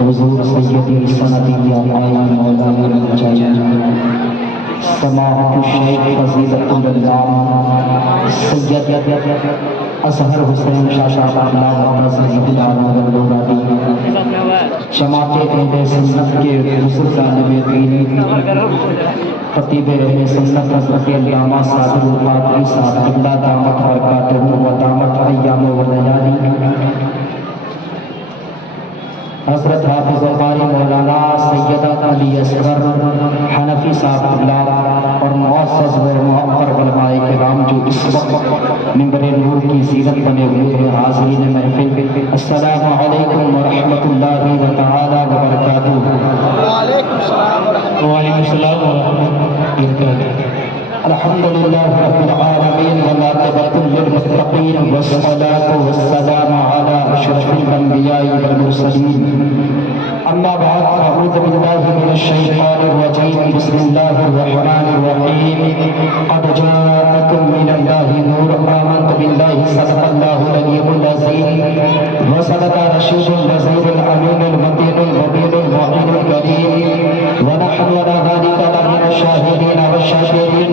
हुजूर सैयदी सनदी आला मौलाना मुजाहिद समाअतु शेख फजीलतुल इल्लाम सैयद असहर हुसैन शाह साहब जमात अहले सुन्नत के बुजुर्गान दीन खतीब अहले सुन्नत हज़रत अल्लामा सादिक़ुल कादरी साहब क़िबला दामत बरकातहू व दामत अय्याम व लयाली हज़रत हाफ़िज़ुल क़ारी मौलाना सैयद अली असगर हनफी साहब क़िबला और मुअज़्ज़ज़ व मुअक्कर उलमाए किराम जो इस वक्त मिंबर नूर की ज़ीनत बने हुए हैं, हाज़रीन महफ़िल, अस्सलामु अलैकुम व रहमतुल्लाहि व तआला व बरकातुहू। वालेकुम सलाम व रहमतुल्लाहि व बरकातुहू। अल्हम्दुलिल्लाहि रब्बिल आलमीन व आक़िबतुल लिल-मुत्तक़ीन वस्सलातु वस्सलामु अला अशरफिल अंबिया'i वल मुरसलीन। अम्मा बाद फ़अऊज़ु बिल्लाहि मिनश शैतानिर रजीम। बिस्मिल्लाहिर रहमानिर रहीम। क़द जाअकुम मिनल्लाहि नूरुन आमनतु बिल्लाहि सदक़ल्लाहुल अलियुल अज़ीम व सदक़ा रसूलुल नज़ीरुल अमीनुल मुतीनुल मुबीनुल मुईनुल करीम व नहनु अला ज़ालिका लमिनश शाहिदीन व शाकिरीन।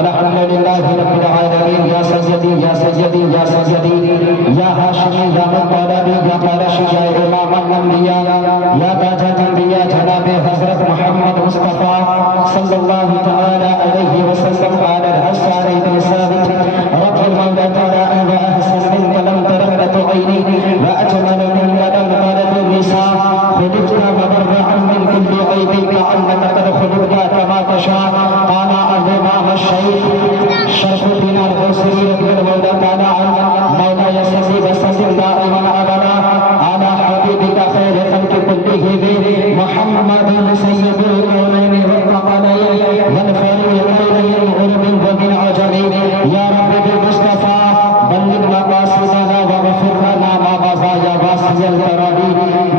अल्हम्दुलिल्लाहि रब्बिल आलमीन। या सय्यदी या सय्यदी या सय्यदी या हाशिमी या मुतलबी या क़ुरैशी या इमामल अंबिया या ताजुल अंबिया जनाब हज़रत मोहम्मद मुस्तफ़ा सल्लल्लाहु तआला अलैहि वसल्लम अलल हसन इब्न साबित रब्बिल मौला तआला व अहसन मिनका लम तरत ऐनी व अजमल मिनका लम तरत निसा खुलिक़ता मुबर्रअन मिन कुल्ली ऐबिन कअन्नका क़द खुलिक़ता कमा तशा। क़ाला अल-इमाम अश-शैख़ शरफ़ुद्दीन अल-हूसरी रज़ियल्लाहु मौला तआला अन्हु मौला यससी वसल्लिम दाइमन अबदा अला हबीबिका खैर खल्क़ि कुल्लिहिम मुहम्मदिन सय्यिदुल कौनैनि वल-थक़लैनि वल फ़रीक़ैनि उल-उर्बि वल अजमी। या रब्बी बिल मुस्तफ़ा बल्लिग़ मक़ासिदना वग़फ़िर लना मा मज़ा या वासिअल तराबी।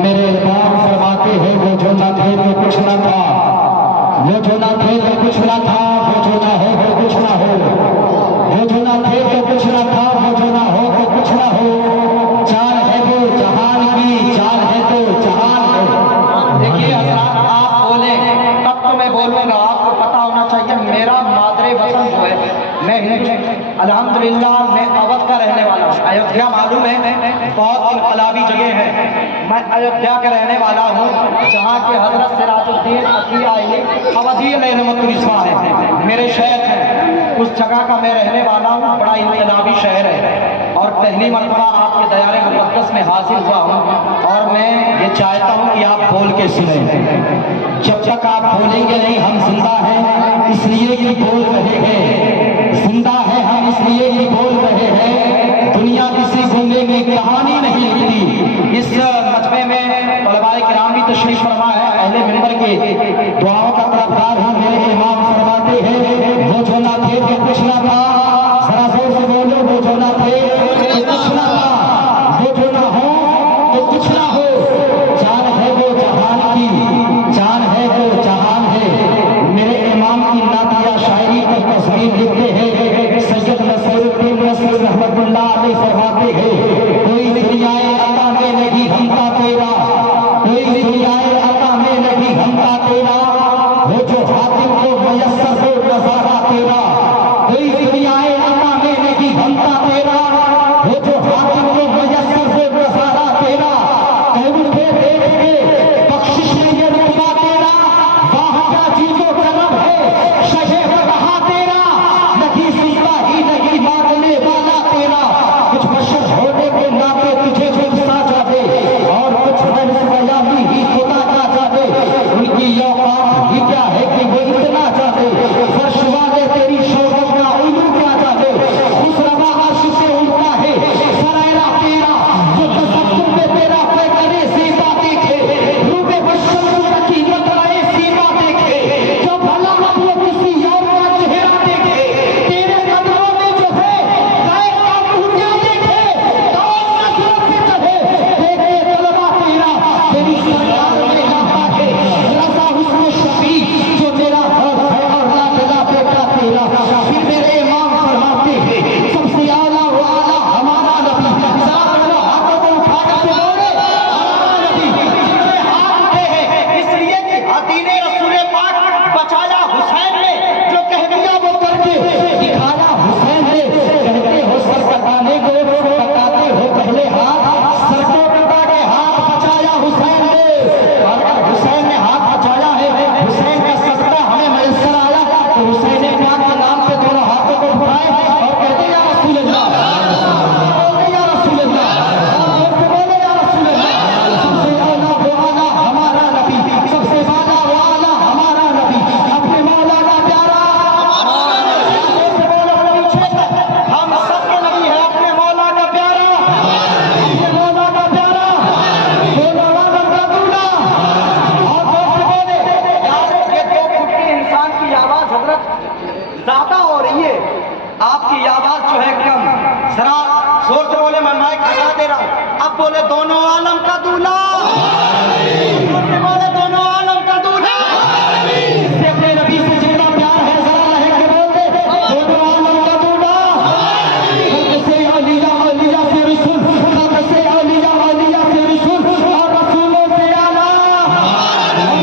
मेरे इमाम फरमाते हैं वो जो न थे वो कुछ न था, वो जो न थे वो कुछ न था, वो जो न है वो कुछ न हो, वो जो न थे वो कुछ न था, वो जो न हो वो कुछ न हो। चाल है वो जहान की, चाल है तो जहान है। देखिए हज़रात, आप बोले तब तो मैं बोलूँगा। आपको पता होना चाहिए मेरा मादरे वतन जो है, मैं अल्हम्दुलिल्लाह मैं अवध का रहने वाला हूँ। अयोध्या मालूम है बहुत इनकलाबी जगह है। मैं अयोध्या का रहने वाला हूँ, जहाँ के हज़रत सिराजुद्दीन अतिया अवधी नेमतुल-इस्मा है, मेरे शहर हैं। उस जगह का मैं रहने वाला हूँ। बड़ा इनकलाबी शहर है और पहली मरतबा आपके दयारे मुक़द्दस में हाजिर हुआ हूँ। और मैं ये चाहता हूँ कि आप बोल के सुने। जब तक आप बोलेंगे नहीं, हम जिंदा हैं इसलिए कि बोल रहे हैं, जिंदा है हम इसलिए कि बोल रहे हैं। दुनिया किसी गुंगे की कहानी नहीं लिखती। इस मजमे में तलबाए किराम भी तशरीफ फरमा है। अहले मिंबर के दुआओं का तरफदार हूँ। मेरे इमाम फरमाते हैं वो जो ना थे वो कुछ ना था। जरा जोर से बोलो, वो जो ना थे वो कुछ ना था, वो जो ना हो वो कुछ ना हो। जान है वो जहान की, जान है वो जहान है। मेरे इमाम की नातिया शायरी पर तस्वीर लिखते हैं सैयद नसीरुद्दीन नसीर रहमतुल्लाह अलैह फरमाते हैं कोई दुनियाए अता में नहीं हमका तेरा, कोई दुनियाए अता में नहीं हमका तेरा। वो जो हाकिम को मयस्सर हो नज़ारा आलम का दूल्हा, बोले दोनों आलम का दूल्हा। इससे अपने नबी से जितना प्यार है जरा लहक के बोल दे, दोनों आलम का दूल्हा। खल्क से औलिया, औलिया से रसूल, खल्क से औलिया, औलिया से रसूल, और रसूलों से आला,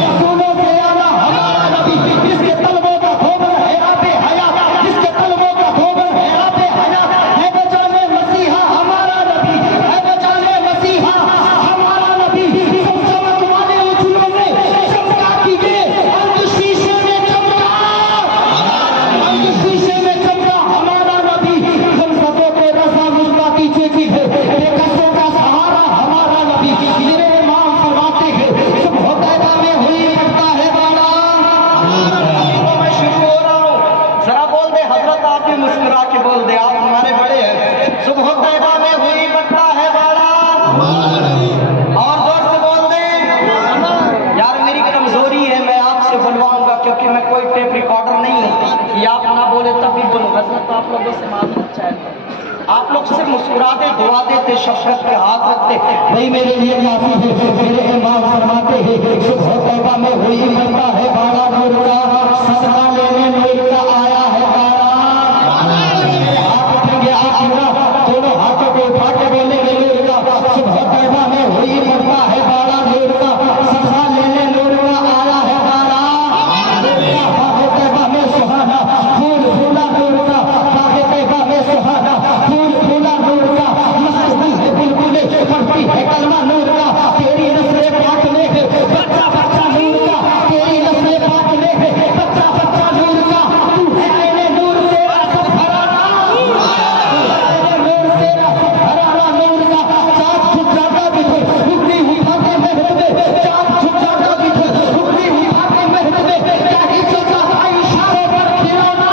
रसूलों से आला हमारा नबी, जिसके तलबों का धोबन है आबे हयात, जिसके तलबों का धोबन है आबे हयात, है बचाने मसीहा हमारा नबी, है बचाने मसीहा हमारा नबी। सब चमक वाले उजलों में चमका कीजिए, अंग शीशे में चमका, अंग शीशे में चमका हमारा नबी। हम सबों को रसा मुस्कुराती चेकी है, बेकसों का सहारा हमारा नबी। मेरे इमाम फरमाते हैं सुबह तैबा में हुई पड़ता है बाला। तो मैं शुरू हो रहा हूँ, जरा बोल दे हजरत, आप भी मुस्कुरा के बोल दे, आप हमारे बड़े हैं। सुबह तैबा में हुई पड़ता है बाड़ा, और जोर से बोल दे। यार मेरी कमजोरी है, मैं आपसे बुलवाऊंगा क्योंकि मैं कोई टेप रिकॉर्डर नहीं हूँ कि आप ना बोले तब भी बोलूँ। हजरत तो आप लोगों से मालूम चाहते, आप लोग से मुस्कुराते, दुआ देते, शफकत पे हाथ रखते, नहीं मेरे लिए काफी है। मेरे इमाम फरमाते हैं सुबह तौबा में हुई पड़ता है बाड़ा, नूर का सदका लेने नूर का आया है बाड़ा। हाथ उठेंगे आप पूरा, दोनों हाथों को उठा के बोलेंगे नूर का। सुबह तौबा में हुई पड़ता है बाड़ा, नूर का सदका लेने नूर का आया है बाड़ा। बागे तैबा में सुहाना फूल फूला नूर का, बागे तैबा में सुहाना फूल फूला नूर का, मस्ती है बुलबुले पढ़ती है कलमा नूर का, तेरी नस्लें पाक में है बच्चा बच्चा नूर का, तेरी नस्लें पाक में है बच्चा बच्चा नूर का। तू है आईने नूर तेरा सब हराना, नूर तेरा सब हराना नूर का। चाँद छुप जाता भी थे उगली हुई भागे महत में, चाँद छुप जाता भी थे उगली हुई भागे महत में। क्या ही चलता था इशारों पर खिलौना,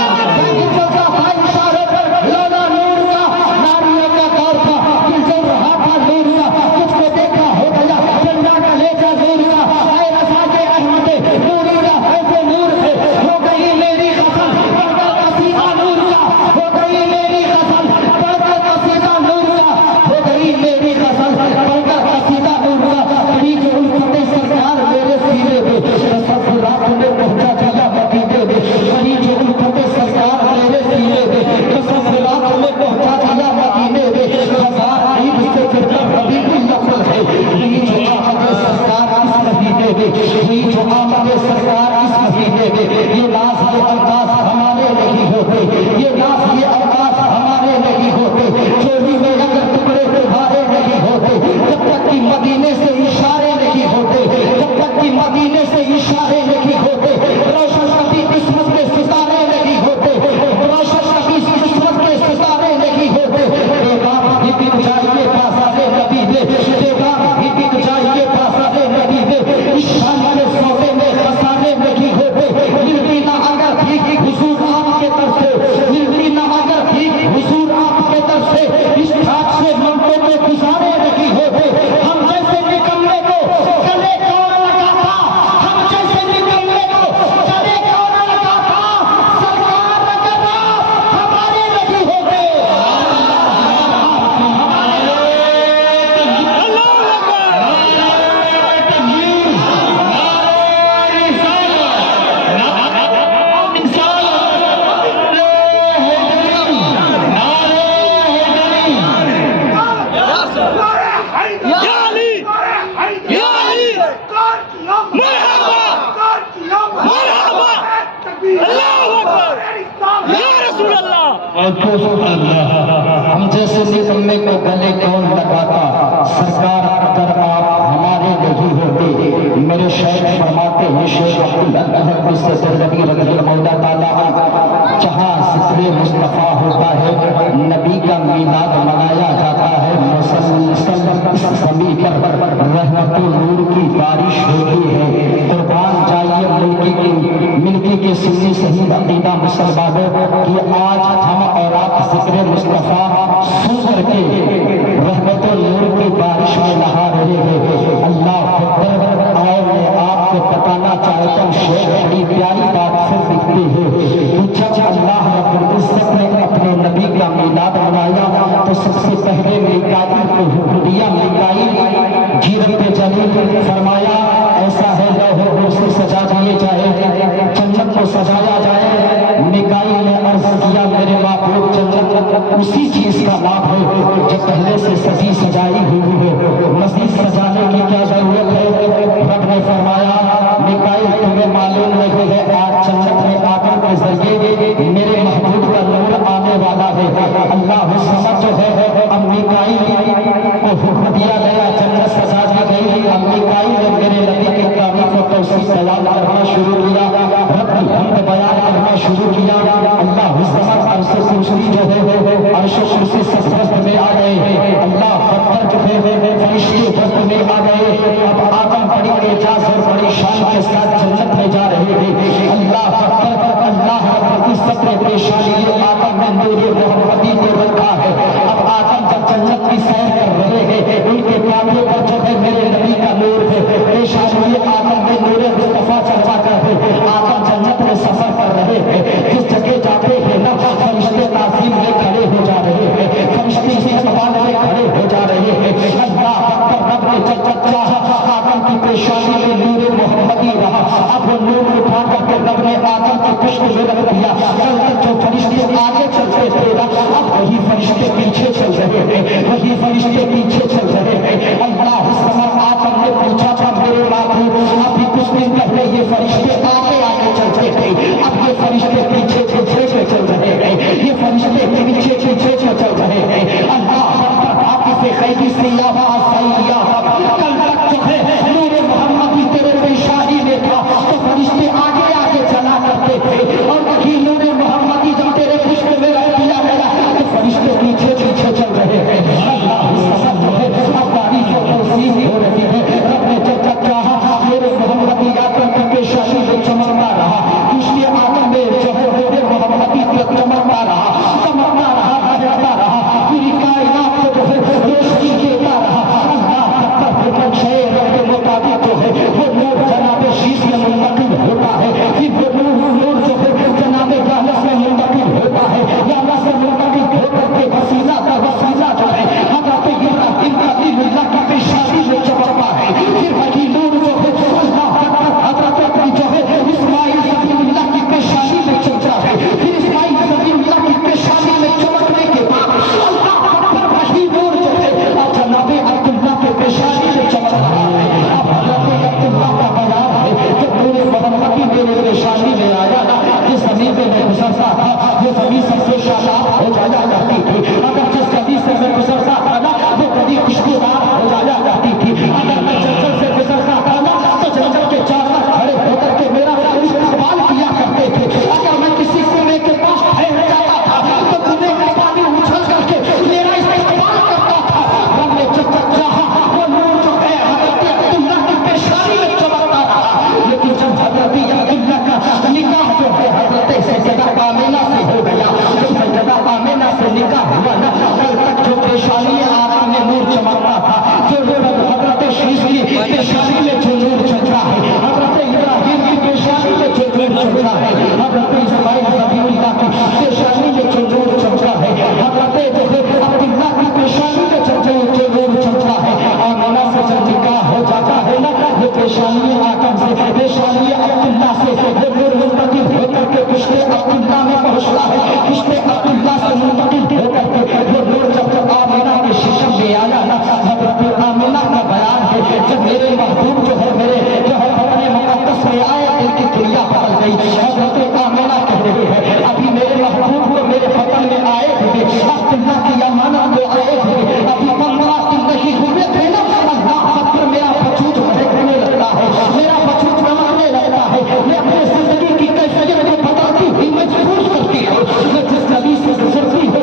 क्या ही चलता था इशारों पर खिलौना नूर का। नारियों का दौर था दिल जल रहा था नूर का, तुझको देखा हो गया चंदा का लेजा नूर का। ऐ रसाजे अहमदे नूरी का ऐसे नूर है, हो गई मेरी गजल पढ़कर कसीदा नूर का, हो गई मेरी गजल पढ़कर कसीदा नूर का, हो गई मेरी गजल पढ़कर कसीदा नूर का। कहीं जो उल्फते सरकार मेरे सीने में तसव्वुरात में पहुंचा दिया मदीने में, कहीं जो उल्फते सरकार मेरे सीने में तसव्वुरात में पहुंचा दिया मदीने में। हजार ईद से फिरकर रबीउल अव्वल है, यही जो आमद सरकार इस महीने में, यही जो आमद सरकार इस महीने में। ये नाज ये अल्ताफ हमारे नहीं होते, ये नाज ये अल्ताफ हमारे नहीं होते, चोरी में अगर टुकड़े तुम्हारे नहीं होते, जब तक कि मदीने से इशारे नहीं होते, जब तक कि मदीने से इशारे नहीं होते, रोशन कभी किस्मत के सितारे नहीं होते, रोशन कभी किस्मत के सितारे नहीं होते। बेगाम ही बिक जाइए पासारे नबी दे, बेगाम ही बिक जाइए पासारे नबी दे, इस शान के सौदे में खसारे नहीं होते। मिलती ना अगर भीख हुजूर आपके तरफ से, मिलती ना अगर भीख हुजूर आपके तरफ से, इस ठाट से मंगते में गुजारे नहीं होते। हम जैसे निकम्मे को गले कौन लगाता, हम जैसे निकम्मे को गले कौन लगाता, सरकार लगाता हमारे नहीं होते। हम जैसे निकम्मे को गले कौन लगाता, सरकार अगर आप हमारे नहीं होते। मेरे शेख फरमाते हैं शेख जहाँ जिक्र मुस्तफा होता है नबी का मीलाद मनाया जाता है, जमीन पर रहमतुल नूर की बारिश होती है। कुर्बान जाइए मिल्की के सिन्नी सही अकीदा मुसलमानों कि आज हम और आप जिक्र मुस्तफा सुन करके रहमतुल नूर की बारिश में नहा रहे हैं। अल्लाह अकबर। और मैं आपको बताना चाहता हूँ शेख बड़ी प्यारी बात से लिखते हैं कि जब अल्लाह रब्बुल इज्जत ने अपने नबी का मीलाद मनाया तो सबसे पहले मिकाईल को हुक्म दिया, मिकाईल शुरू किया, रब्बी हमद बयान करना शुरू किया। अल्लाह हुस्समत अर्श कुर्सी जो है अर्श कुर्सी सजदत में आ गए। अल्लाह पत्थर जो है फरिश्ते वक्त में आ गए। अब आदम बड़ी एजाज और बड़ी शान के साथ जन्नत में जा रहे हैं। अल्लाह पत्थर पर अल्लाह रब्बुल इज्जत ने पेशानी आदम में नूर मोहम्मदी को रखा है। अब आदम जब जन्नत की सैर कर रहे हैं, उनके कांधे पर जो है मेरे नबी का नूर है। पेशानी आदम में नूर मुस्तफा चढ़वा कर है। आदम जन्नत में सफर कर रहे हैं। जिस जगह जाते हैं ना फरिश्ते ताज़ीम में खड़े हो जा रहे हैं, फरिश्ते इस्तकबाल में खड़े हो जा रहे हैं। अल्लाह अकबर, रब ने जब चाहा आदम की पेशानी में नूर मोहम्मदी रहा। अब वो नूर उठा करके रब ने आदम की पुष्ट में रख दिया। कल तक जो फरिश्ते आगे चलते थे ना, अब वही फरिश्ते पीछे चल रहे हैं, वही फरिश्ते पीछे चल रहे हैं। अल्लाह हुस्समत आदम ने पूछा था मेरे महबूब, अभी कुछ दिन पहले ये फरिश्ते आगे आगे चलते थे, अब ये फरिश्ते पीछे पीछे चल रहे हैं, ये फरिश्ते पीछे पीछे चल रहे हैं। अल्लाह हाफिज़ ग़ैबी सियाबा सैया कल तक जो है नूर मोहम्मदी तेरे पेशानी में था तो फरिश्ते आगे आगे चला करते थे, और वही नूर मोहम्मदी जब तेरे पुष्प में रख दिया गया तो फरिश्ते पीछे पीछे चल रहे हैं। अल्लाह हुस्समत जो है अब तारीफ और तौसीफ हो रही है। रब ने जब चाहा मेरे मोहम्मदी आदम की पेशानी में चमकता रहा, उसके आदम में जो है मेरे मोहम्मदी पे चमकता रहा, चमकता रहा, बहता रहा, पूरी कायनात को जो है रोशनी देता रहा। अल्लाह अकबर, हुक्म शेर के मुताबिक जो है वो नूर जनाब शीश में मुंतकिल होता है, फिर वो नूर जो है जनाब गालस में मुंतकिल होता है, गालस में मुंतकिल होकर के वसीला का वसीला जो है हज़रत इब्राहीम खलीलुल्लाह की पेशानी में चमकता है। फिर वही नूर जो है अल्लाह अकबर हज़रत अपनी जो है इस्माइल ज़बीहुल्लाह की पेशानी में चमकता है। फिर इस्माइल ज़बीहुल्लाह की पेशानी में चमकने के बाद अल्लाह अकबर वही नूर जो है जनाब अब्दुल्लाह के पेशानी में चमक रहा है। अब हज़रत अब्दुल्लाह का बयान है जब नूर मोहम्मदी मेरे पेशानी में आया ना, जिस ज़मीन पे मैं गुजरता था वो ज़मीन सबसे शादाब हो जाया करती थी। अगर जिस गली से मैं गुजरता था ना वो गली खुशबूदार हो जाया करती थी। अगर मैं जंगल से गुजरता था ना तो जंगल के चारों खड़े होकर के मेरा इस्तकबाल किया करते थे। अगर मैं किसी कुएं के पास ठहर जाता था तो कुएं का पानी उछल करके मेरा इस्तकबाल करता था। रब ने जब चाहा वो नूर जो है हज़रत अब्दुल्लाह की पेशानी में चमकता रहा। लेकिन जब हज़रत अब्दुल्लाह का निकाह जो है हज़रत सैयदा आमिना से हो गया, जब सैयदा आमिना से निकाह हुआ ना, कल तक जो पेशानी आदम में नूर चमकता था, जो हज़रत शीश की पेशानी में जो नूर चमका है, हज़रत इब्राहीम की पेशानी में जो नूर चमका है, हज़रत इस्माइल ज़बीहुल्लाह की पेशानी में जो नूर चमका है, हज़रत जो है अब्दुल्लाह की पेशानी में जो नूर चमका है। आमिना से जब निकाह हो जाता है ना, वो पेशानी आदम से पेशानी अब्दुल्लाह से वो नूर मुंतकिल होकर के पुश्ते अब्दुल्लाह में पहुंचता है। पुश्ते अब्दुल्लाह से मुंतकिल होकर के वो नूर जब आमिना के शीशम में आया ना, हज़रत आमिना का बयान है जब मेरे महबूब जो है मेरे जो है अपने मुक़द्दस में आए, दिल की क्रिया बदल गई। हज़रत आमिना कह रही है अभी मेरे महबूब को मेरे बदन में आए थे, अब्दुल्लाह की अमानत को आए थे, अभी 15 दिन नहीं हुए थे ना, अल्लाह अकबर मेरा वजूद महकने लगता है, मेरा वजूद चमकने लगता है। मैं अपनी जिंदगी की कैफियत को बदलती हुई महसूस करती हूँ। मैं जिस नबी से गुजरती हूँ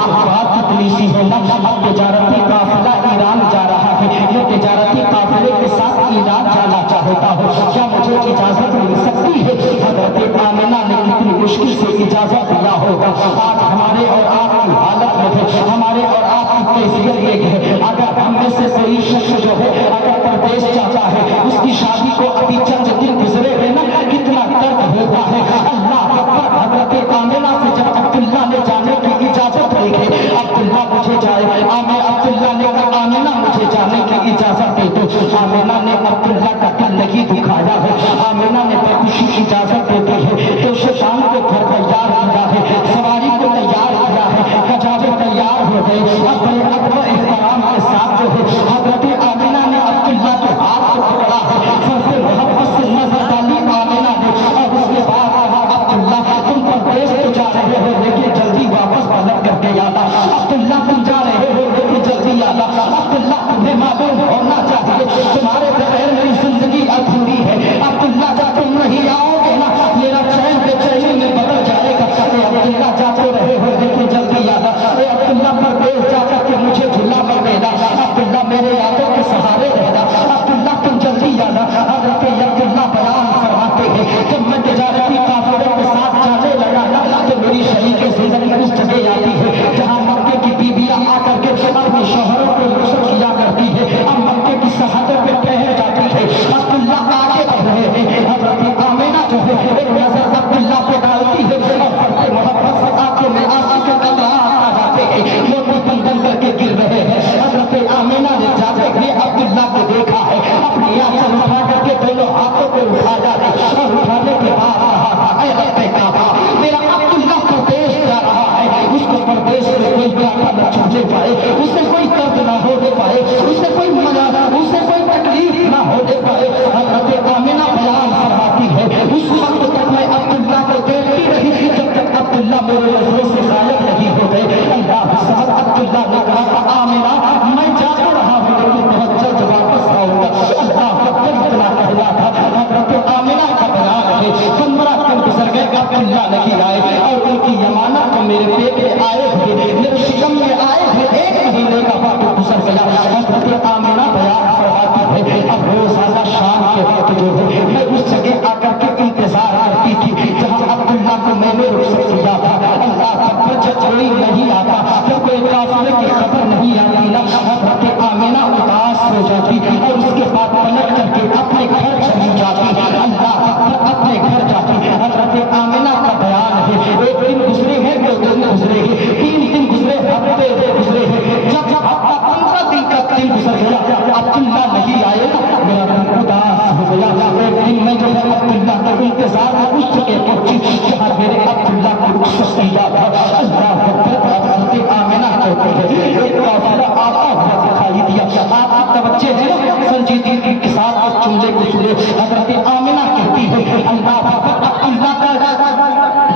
बात कितनी सी है ना। अब तिजारती काफिला ईरान जा रहा है, मैं तिजारती काफिले के साथ ईरान जाना चाहता हूँ, क्या मुझे इजाजत मिल सकती है? हजरत आमिना ने कितनी मुश्किल से इजाजत दिया होगा। आज हमारे और आपकी हालत में है, हमारे और आपकी कैफियत ये है, अगर हम में से कोई शख्स जो है अगर परदेश जाता है, उसकी शादी को अभी चंद दिन गुजरे हैं ना, कितना दर्द होता है। अल्लाह अकबर। हजरत आमिना से जब अब्दुल्ला ने जाने की इजाजत ली है, अब्दुल्ला मुझे जाए, अब्दुल्ला ने कहा आमिना मुझे जाने की इजाजत दे दो। आमिना ने अब्दुल्ला का दिल नहीं दुखाया है, आमिना ने बखुशी इजाजत दे दी है। तो शैतान को घर तैयार किया है, सवारी को तैयार किया है, कजावे तैयार हो गए। अब बड़े अदब एहतराम के साथ जो है हजरत आमिना ने अब्दुल्ला के हाथ को पकड़ा है, सबसे मोहब्बत से नजर डाली आमिना ने, और उसके बाद अब्दुल्ला तुम परदेश तो जा रहे हो लेकिन जल्दी वापस पलट करके आना। अब्दुल्ला तुम जा रहे हो लेकिन जल्दी आना। अब्दुल्ला तुम्हें मालूम होना चाहिए तुम्हारे बगैर मेरी जिंदगी अधूरी है। अब्दुल्ला जा तुम नहीं आओगे ना, मेरा चैन बेचैनी में बदल जाएगा। अब्दुल्ला जाते रहे हो लेकिन जल्दी आना। अब्दुल्ला परदेश जाकर के मुझे झूला कर देना। अब्दुल्ला मेरे यादों के सहारे रहना। अब्दुल्ला तुम जल्दी आना। हजरत अब्दुल्ला बयान फरमाते हैं, जब मैं तिजारती काफिले के साथ जाने लगा ना, तो मेरी शरीक जिंदगी उस जगह आती है जहाँ मक्के की बीबियां आकर के अपने शोहरों को रुखसत किया करती है। अब मक्के की सरहदों पे ठहर जाती है। अब्दुल्ला आगे बढ़ रहे हैं, हजरत आमिना जो है एक नजर अब्दुल्ला पे डालती है और बड़े मोहब्बत से आंखों में आंसू के कतरात आ जाते हैं, मोती बंधन करके गिर रहे हैं। हजरत आमिना ने जाते हुए अब्दुल्ला को देखा है, अपनी आंखें उठा करके दोनों हाथों को उठाया और उठाने के बाद कहा मेरा अब्दुल्ला परदेश जा रहा है, उसको परदेश में कोई प्यासा न छूटे पाए, उसे कोई दर्द न होने पाए, उसे कोई मजा, उसे कोई तकलीफ न होने पाए। हजरत आमिना बयान फरमाती है, उस वक्त तक मैं अब्दुल्ला को देखती रही जब तक अब्दुल्ला मेरे नजरों से गायब नहीं हो गए। अल्लाह साहब अब्दुल्ला ने कहा आमिना मैं जा तो रहा हूँ लेकिन बहुत जल्द वापस आऊंगा। अल्लाह इतना कहना था। हजरत आमिना का बयान है, 15 दिन गुजर गए, अब्दुल्ला नहीं आए और उनकी जमानत को मेरे पेट में आए हुए, मेरे शिकम में आए हुए 1 महीने का वक्त गुजर गया। हजरत आमिना बयान फरमाती है, अब रोजाना शाम के वक्त जो है मैं उस जगह आकर के इंतजार करती थी जहाँ अब्दुल्ला को मैंने रुखसत किया था। अल्लाह अकबर, जब कोई नहीं आता, जब कोई काफिले की खबर नहीं आती ना, हजरत आमिना उदास हो जाती और उसके बाद पलट करके अपने घर चली जाती। अल्लाह अकबर, अपने घर जाती। हजरत आमिना का बयान है, 1 दिन गुजरे हैं, 2 दिन गुजरे हैं, 3 दिन गुजरे, हफ्ते गुजरे हैं, जब हफ्ता 15 दिन का दिन गुजर गया, अब्दुल्ला नहीं आए ना, मेरा दिल उदास हो गया। एक दिन मैं जो है अब्दुल्ला के इंतजार में उस जगह पहुंची जहाँ मेरे अब्दुल्ला को रुखसत किया था। अल्लाह अकबर। हजरत आमिना कहते हैं, एक काफिला आता हुआ दिखाई दिया। आपकी तवज्जो है ना संजीदगी के साथ उस जुमले को सुने। हजरत आमिना कहती है, अल्लाह अकबर, अब्दुल्ला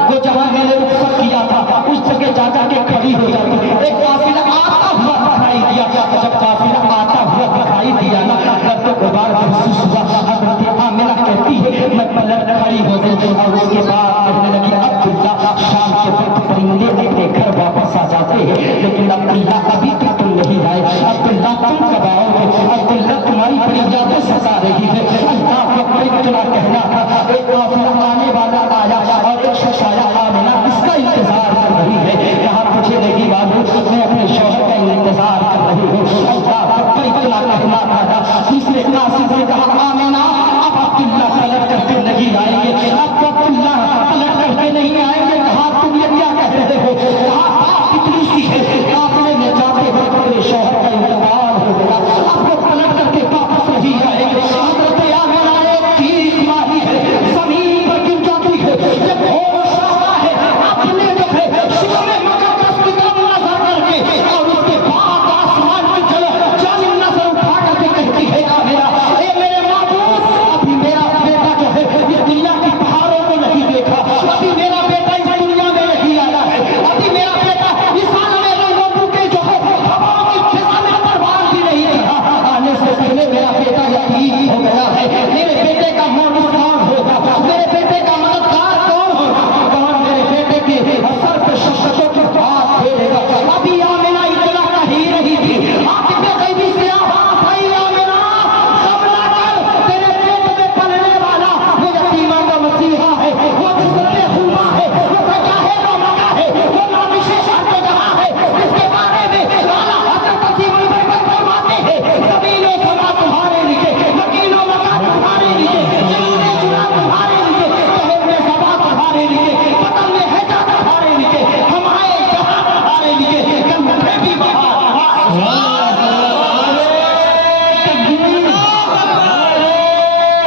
को जहाँ मैंने रुखसत किया था उस जगह जाकर के खड़ी हो जाती। एक काफिला आता हुआ दिखाई दिया। जब काफिला आता हुआ दिखाई दिया ना, तब तो गुबार महसूस हुआ। हजरत आमिना कहती है, मैं पलट खड़ी हो गई और उसके बाद कहने लगी, अब्दुल्ला शाम के वक्त परिंदे अपने घर वापस आ जाते हैं लेकिन अब्दुल्ला अभी तक तुम नहीं आए। अब्दुल्ला तुम कब आओगे? अब्दुल्ला तुम्हारी बड़ी यादें सता रही है। अल्लाह अकबर, इतना कहना था। एक काफिला आने वाला आया और एक शख्स आया, आमिना इसका इंतजार कर रही है। कहा मुझे नहीं मालूम, मैं अपने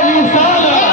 रिसालत